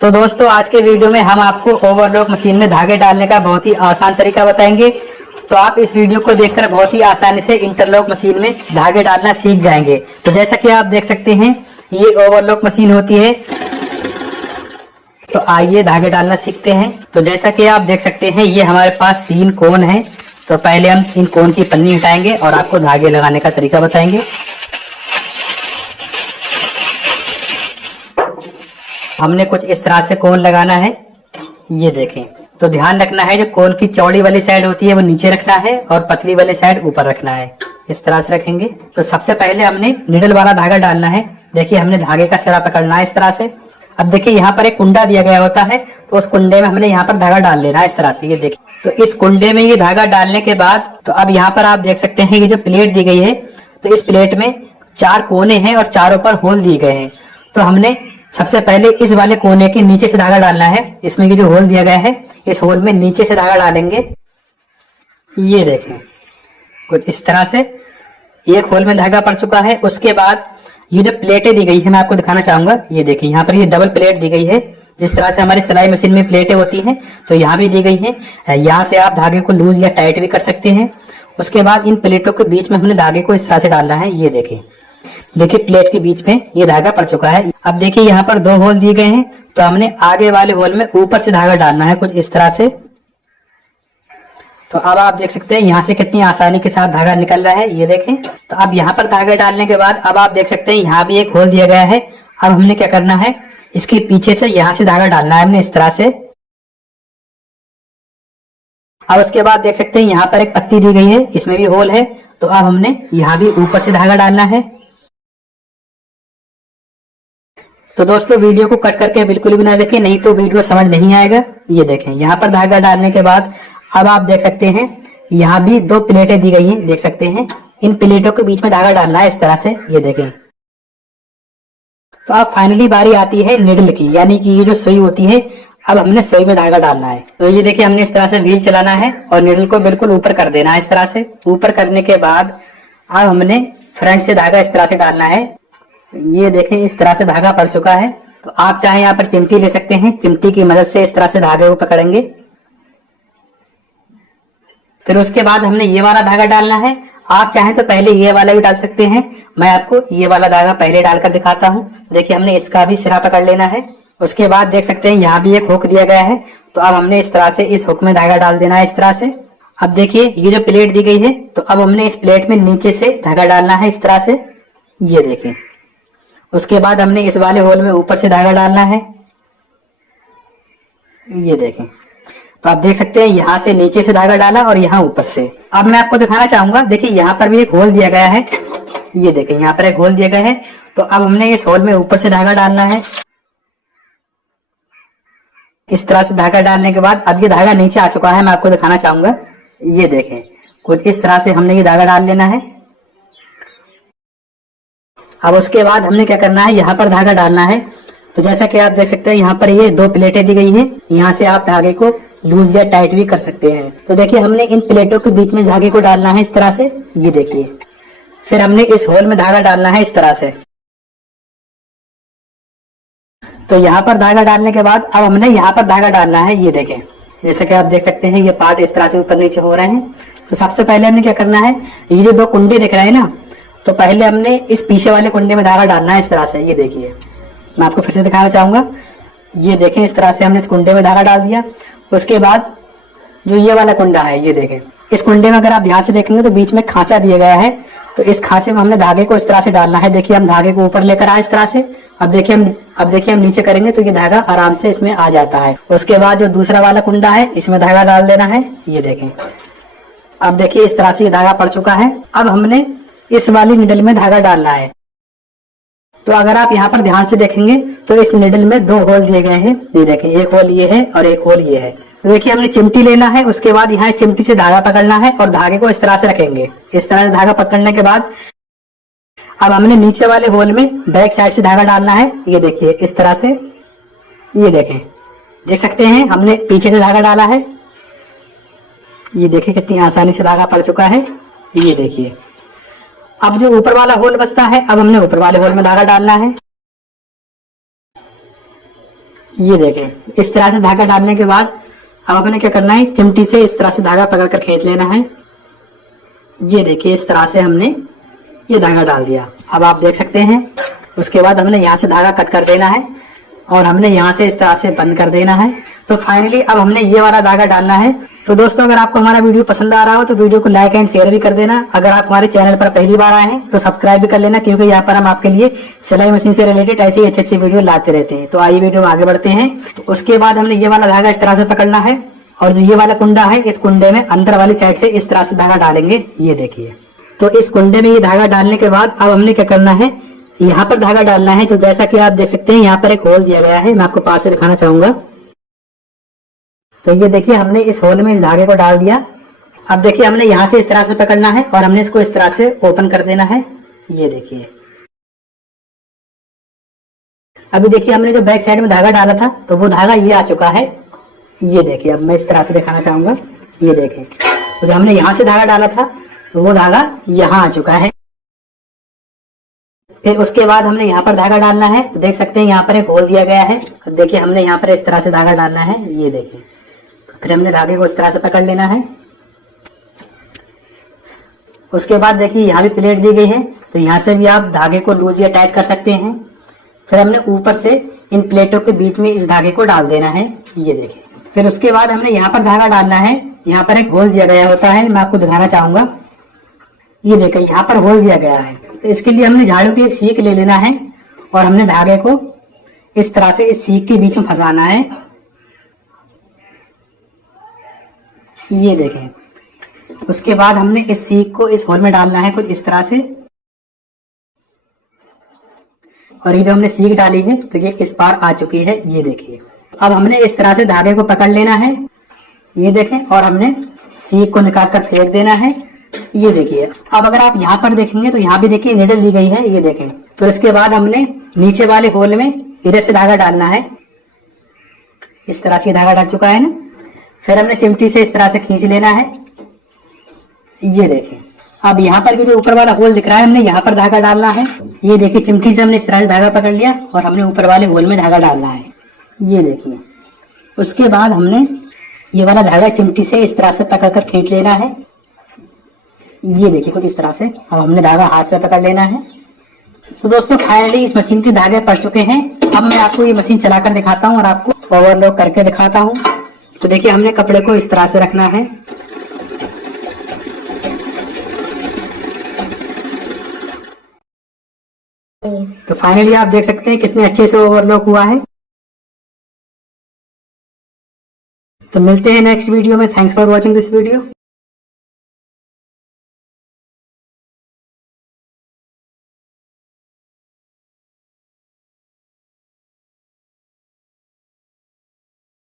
तो दोस्तों आज के वीडियो में हम आपको ओवरलॉक मशीन में धागे डालने का बहुत ही आसान तरीका बताएंगे। तो आप इस वीडियो को देखकर बहुत ही आसानी से इंटरलॉक मशीन में धागे डालना सीख जाएंगे। तो जैसा कि आप देख सकते हैं ये ओवरलॉक मशीन होती है। तो आइए धागे डालना सीखते हैं। तो जैसा कि आप देख सकते हैं ये हमारे पास 3 कोन है। तो पहले हम इन कोन की पन्नी हटाएंगे और आपको धागे लगाने का तरीका बताएंगे। हमने कुछ इस तरह से कोन लगाना है, ये देखें। तो ध्यान रखना है जो कोन की चौड़ी वाली साइड होती है वो नीचे रखना है और पतली वाली साइड ऊपर रखना है। इस तरह से रखेंगे। तो सबसे पहले हमने निडल वाला धागा डालना है। देखिए हमने धागे का सिरा पकड़ना है इस तरह से। अब देखिए यहाँ पर एक कुंडा दिया गया होता है, तो उस कुंडे में हमने यहाँ पर धागा डाल लेना है इस तरह से। ये देखिए तो इस कुंडे में ये धागा डालने के बाद तो अब यहाँ पर आप देख सकते हैं ये जो प्लेट दी गई है, तो इस प्लेट में 4 कोने हैं और चारों पर होल दिए गए हैं। तो हमने सबसे पहले इस वाले कोने के नीचे से धागा डालना है। इसमें ये जो होल दिया गया है इस होल में नीचे से धागा डालेंगे। ये देखें कुछ इस तरह से एक होल में धागा पड़ चुका है। उसके बाद ये जो प्लेटें दी गई है मैं आपको दिखाना चाहूंगा। ये देखिए यहाँ पर ये डबल प्लेट दी गई है। जिस तरह से हमारी सिलाई मशीन में प्लेटें होती हैं तो यहाँ भी दी गई है। यहाँ से आप धागे को लूज या टाइट भी कर सकते हैं। उसके बाद इन प्लेटों के बीच में हमने धागे को इस तरह से डालना है। ये देखिए प्लेट के बीच में ये धागा पड़ चुका है। अब देखिए यहाँ पर 2 होल दिए गए हैं, तो हमने आगे वाले होल में ऊपर से धागा डालना है कुछ इस तरह से। तो अब आप देख सकते हैं यहाँ से कितनी आसानी के साथ धागा निकल रहा है। ये देखें। तो अब यहाँ पर धागा डालने के बाद अब आप देख सकते हैं यहाँ भी एक होल दिया गया है। अब हमने क्या करना है, इसके पीछे से यहाँ से धागा डालना है हमने इस तरह से। अब उसके बाद देख सकते हैं यहाँ पर एक पत्ती दी गई है, इसमें भी होल है। तो अब हमने यहाँ भी ऊपर से धागा डालना है। तो दोस्तों वीडियो को कट करके बिल्कुल भी ना देखें, नहीं तो वीडियो समझ नहीं आएगा। ये देखें यहाँ पर धागा डालने के बाद अब आप देख सकते हैं यहाँ भी 2 प्लेटें दी गई हैं, देख सकते हैं। इन प्लेटों के बीच में धागा डालना है इस तरह से। ये देखें। तो अब फाइनली बारी आती है निडल की, यानी कि ये जो सुई होती है। अब हमने सुई में धागा डालना है। तो ये देखिए हमने इस तरह से व्हील चलाना है और निडल को बिल्कुल ऊपर कर देना है इस तरह से। ऊपर करने के बाद अब हमने फ्रंट से धागा इस तरह से डालना है। ये देखें इस तरह से धागा पड़ चुका है। तो आप चाहे यहाँ पर चिमटी ले सकते हैं, चिमटी की मदद से इस तरह से धागे को पकड़ेंगे। फिर उसके बाद हमने ये वाला धागा डालना है। आप चाहें तो पहले ये वाला भी डाल सकते हैं। मैं आपको ये वाला धागा पहले डालकर दिखाता हूँ। देखिए हमने इसका भी सिरा पकड़ लेना है। उसके बाद देख सकते हैं यहाँ भी एक हुक दिया गया है। तो अब हमने इस तरह से इस हुक में धागा डाल देना है इस तरह से। अब देखिए ये जो प्लेट दी गई है, तो अब हमने इस प्लेट में नीचे से धागा डालना है इस तरह से। ये देखें। उसके बाद हमने इस वाले होल में ऊपर से धागा डालना है। ये देखें। तो आप देख सकते हैं यहाँ से नीचे से धागा डाला और यहाँ ऊपर से। अब मैं आपको दिखाना चाहूंगा, देखिए यहाँ पर भी एक होल दिया गया है। ये देखें यहाँ पर एक होल दिया गया है। तो अब हमने इस होल में ऊपर से धागा डालना है इस तरह से। धागा डालने के बाद अब ये धागा नीचे आ चुका है, मैं आपको दिखाना चाहूंगा। ये देखें कुछ इस तरह से हमने ये धागा डाल लेना है। अब उसके बाद हमने क्या करना है, यहाँ पर धागा डालना है। तो जैसा कि आप देख सकते हैं यहाँ पर ये 2 प्लेटें दी गई हैं। यहाँ से आप धागे को लूज या टाइट भी कर सकते हैं। तो देखिए हमने इन प्लेटों के बीच में धागे को डालना है इस तरह से। ये देखिए। फिर हमने इस होल में धागा डालना है इस तरह से। तो यहाँ पर धागा डालने के बाद अब हमने यहाँ पर धागा डालना है। ये देखें जैसे कि आप देख सकते हैं ये पार्ट इस तरह से ऊपर नीचे हो रहे हैं। तो सबसे पहले हमने क्या करना है, ये जो 2 कुंडे दिख रहे हैं ना, तो पहले हमने इस पीछे वाले कुंडे में धागा डालना है इस तरह से। ये देखिए मैं आपको फिर से दिखाना चाहूंगा। ये देखें इस तरह से हमने इस कुंडे में धागा डाल दिया। उसके बाद जो ये वाला कुंडा है, ये देखें इस कुंडे में अगर आप ध्यान से देखेंगे तो बीच में खांचा दिया गया है। तो इस खांचे में हमने धागे को इस तरह से डालना है। देखिए हम धागे को ऊपर लेकर आए इस तरह से। अब देखिए हम नीचे करेंगे तो ये धागा आराम से इसमें आ जाता है। उसके बाद जो दूसरा वाला कुंडा है इसमें धागा डाल देना है। ये देखें। अब देखिए इस तरह से ये धागा पड़ चुका है। अब हमने इस वाली निडल में धागा डालना है। तो अगर आप यहाँ पर ध्यान से देखेंगे तो इस निडल में 2 होल दिए गए हैं। ये देखें एक होल ये है और एक होल ये है। तो देखिए हमने चिमटी लेना है। उसके बाद यहाँ चिमटी से धागा पकड़ना है और धागे को इस तरह से रखेंगे। इस तरह से धागा पकड़ने के बाद अब हमने नीचे वाले होल में बैक साइड से धागा डालना है। ये देखिए इस तरह से। ये देखें देख सकते हैं हमने पीछे से धागा डाला है। ये देखिए कितनी आसानी से धागा पड़ चुका है। ये देखिए अब जो ऊपर वाला होल बचता है, अब हमने ऊपर वाले होल में धागा डालना है। ये देखें, इस तरह से धागा डालने के बाद अब अपने क्या करना है, चिमटी से इस तरह से धागा पकड़कर खींच लेना है। ये देखिए, इस तरह से हमने ये धागा डाल दिया। अब आप देख सकते हैं, उसके बाद हमने यहाँ से धागा कट कर देना है और हमने यहाँ से इस तरह से बंद कर देना है। तो फाइनली अब हमने ये वाला धागा डालना है। तो दोस्तों, अगर आपको हमारा वीडियो पसंद आ रहा हो तो वीडियो को लाइक एंड शेयर भी कर देना। अगर आप हमारे चैनल पर पहली बार आए हैं तो सब्सक्राइब भी कर लेना, क्योंकि यहाँ पर हम आपके लिए सिलाई मशीन से रिलेटेड ऐसी अच्छी अच्छी वीडियो लाते रहते हैं। तो आइए वीडियो में आगे बढ़ते हैं। तो उसके बाद हमने ये वाला धागा इस तरह से पकड़ना है और जो ये वाला कुंडा है, इस कुंडे में अंदर वाली साइड से इस तरह से धागा डालेंगे। ये देखिए, तो इस कुंडे में ये धागा डालने के बाद अब हमने क्या करना है, यहाँ पर धागा डालना है। तो जैसा कि आप देख सकते हैं, यहाँ पर एक होल दिया गया है, मैं आपको पास से दिखाना चाहूंगा। तो ये देखिए, हमने इस होल में इस धागे को डाल दिया। अब देखिए, हमने यहाँ से इस तरह से पकड़ना है और हमने इसको इस तरह से ओपन कर देना है। ये देखिए, अभी देखिए, हमने जो बैक साइड में धागा डाला था तो वो धागा ये आ चुका है। ये देखिए, अब मैं इस तरह से दिखाना चाहूंगा। ये देखें, तो जो हमने यहाँ से धागा डाला था तो वो धागा यहाँ आ चुका है। फिर उसके बाद हमने यहाँ पर धागा डालना है। तो देख सकते हैं, यहाँ पर एक होल दिया गया है। अब देखिए, हमने यहाँ पर इस तरह से धागा डालना है। ये देखिए, तो फिर हमने धागे को इस तरह से पकड़ लेना है। उसके बाद देखिए, यहाँ भी प्लेट दी गई है, तो यहाँ से भी आप धागे को लूज या टाइट कर सकते हैं। फिर हमने ऊपर से इन प्लेटों के बीच में इस धागे को डाल देना है। ये देखिए, फिर उसके बाद हमने यहाँ पर धागा डालना है। यहाँ पर एक होल दिया गया होता है, मैं आपको दिखाना चाहूंगा। ये देखिए, यहाँ पर होल दिया गया है। तो इसके लिए हमने झाड़ू की एक सीख ले लेना है और हमने धागे को इस तरह से इस सीख के बीच में फंसाना है। ये देखें, उसके बाद हमने इस सीख को इस होल में डालना है कुछ इस तरह से। और ये जो हमने सीख डाली है तो ये इस पार आ चुकी है। ये देखिए, अब हमने इस तरह से धागे को पकड़ लेना है। ये देखें, और हमने सीख को निकाल कर फेंक देना है। ये देखिए, अब अगर आप यहाँ पर देखेंगे तो यहाँ भी देखिए निडल दी गई है। ये देखें, तो इसके बाद हमने नीचे वाले होल में इधर से धागा डालना है। इस तरह से धागा डाल चुका है ना। फिर हमने चिमटी से इस तरह से खींच लेना है। ये देखें, अब यहाँ पर भी जो ऊपर वाला होल दिख रहा है, हमने यहाँ पर धागा डालना है। ये देखिए, चिमटी से हमने इस तरह से धागा पकड़ लिया और हमने ऊपर वाले होल में धागा डालना है। ये देखिए, उसके बाद हमने ये वाला धागा चिमटी से इस तरह से पकड़ कर खींच लेना है। ये देखिए, कुछ इस तरह से। अब हमने धागा हाथ से पकड़ लेना है। तो दोस्तों, फाइनली इस मशीन के धागे पड़ चुके हैं। अब मैं आपको ये मशीन चलाकर दिखाता हूँ और आपको ओवरलॉक करके दिखाता हूँ। तो देखिए, हमने कपड़े को इस तरह से रखना है। तो फाइनली आप देख सकते हैं कितने अच्छे से ओवरलॉक हुआ है। तो मिलते हैं नेक्स्ट वीडियो में। Thanks for watching this video.